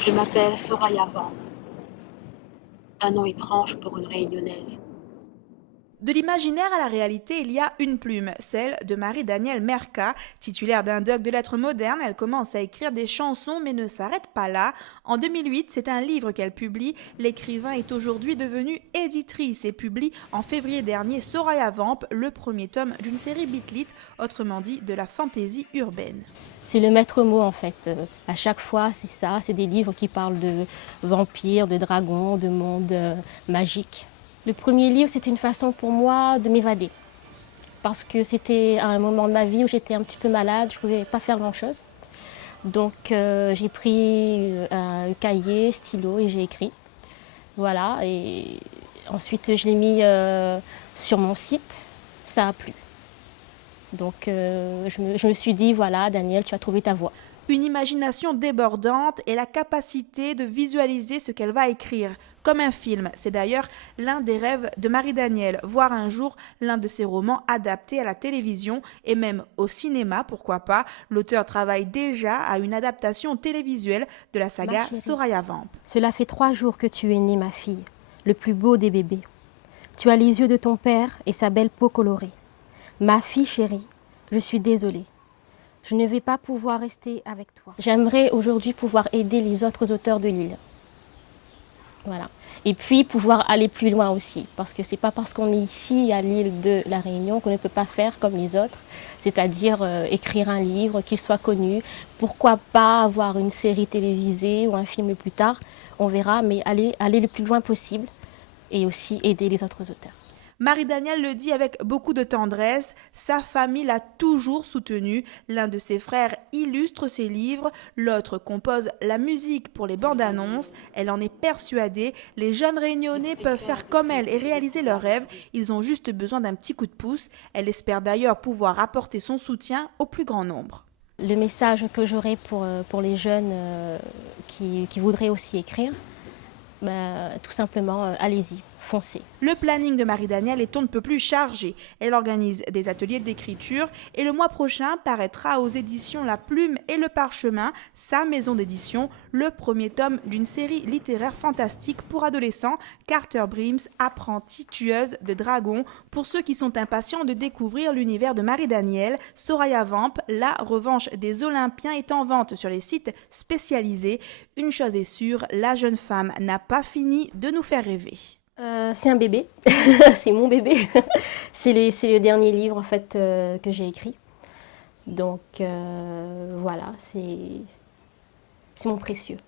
Je m'appelle Soraya Van, un nom étrange pour une réunionnaise. De l'imaginaire à la réalité, il y a une plume, celle de Marie-Danielle Merca. Titulaire d'un doc de lettres modernes, elle commence à écrire des chansons mais ne s'arrête pas là. En 2008, c'est un livre qu'elle publie. L'écrivain est aujourd'hui devenue éditrice et publie en février dernier Soraya Vamp, le premier tome d'une série Beatlit, autrement dit de la fantaisie urbaine. C'est le maître mot en fait. À chaque fois, c'est ça. C'est des livres qui parlent de vampires, de dragons, de monde magique. Le premier livre, c'était une façon pour moi de m'évader. Parce que c'était un moment de ma vie où j'étais un petit peu malade, je ne pouvais pas faire grand-chose. Donc j'ai pris un cahier, stylo et j'ai écrit. Voilà, et ensuite je l'ai mis sur mon site. Ça a plu. Donc je me suis dit, voilà, Danielle, tu as trouvé ta voie. Une imagination débordante et la capacité de visualiser ce qu'elle va écrire. Comme un film, c'est d'ailleurs l'un des rêves de Marie-Danielle, voir un jour l'un de ses romans adapté à la télévision et même au cinéma, pourquoi pas. L'auteur travaille déjà à une adaptation télévisuelle de la saga Soraya Vamp. Cela fait 3 jours que tu es née, ma fille, le plus beau des bébés. Tu as les yeux de ton père et sa belle peau colorée. Ma fille chérie, je suis désolée. Je ne vais pas pouvoir rester avec toi. J'aimerais aujourd'hui pouvoir aider les autres auteurs de l'île. Voilà. Et puis pouvoir aller plus loin aussi, parce que c'est pas parce qu'on est ici à l'île de la Réunion qu'on ne peut pas faire comme les autres, c'est-à-dire écrire un livre, qu'il soit connu. Pourquoi pas avoir une série télévisée ou un film plus tard, on verra, mais aller le plus loin possible et aussi aider les autres auteurs. Marie-Danielle le dit avec beaucoup de tendresse, sa famille l'a toujours soutenue. L'un de ses frères illustre ses livres, l'autre compose la musique pour les bandes annonces. Elle en est persuadée, les jeunes réunionnais peuvent faire comme elle et réaliser leurs rêves. Ils ont juste besoin d'un petit coup de pouce. Elle espère d'ailleurs pouvoir apporter son soutien au plus grand nombre. Le message que j'aurai pour les jeunes qui voudraient aussi écrire, tout simplement, allez-y, foncez. Le planning de Marie-Danielle est on ne peut plus chargé. Elle organise des ateliers d'écriture et le mois prochain paraîtra aux éditions La Plume et le Parchemin, sa maison d'édition, le premier tome d'une série littéraire fantastique pour adolescents, Carter Brims, apprentie tueuse de dragons. Pour ceux qui sont impatients de découvrir l'univers de Marie-Danielle, Soraya Vamp, La Revanche des Olympiens est en vente sur les sites spécialisés. Une chose est sûre, la jeune femme n'a pas fini de nous faire rêver. C'est un bébé, c'est mon bébé. C'est le dernier livre en fait que j'ai écrit. Donc voilà, c'est mon précieux.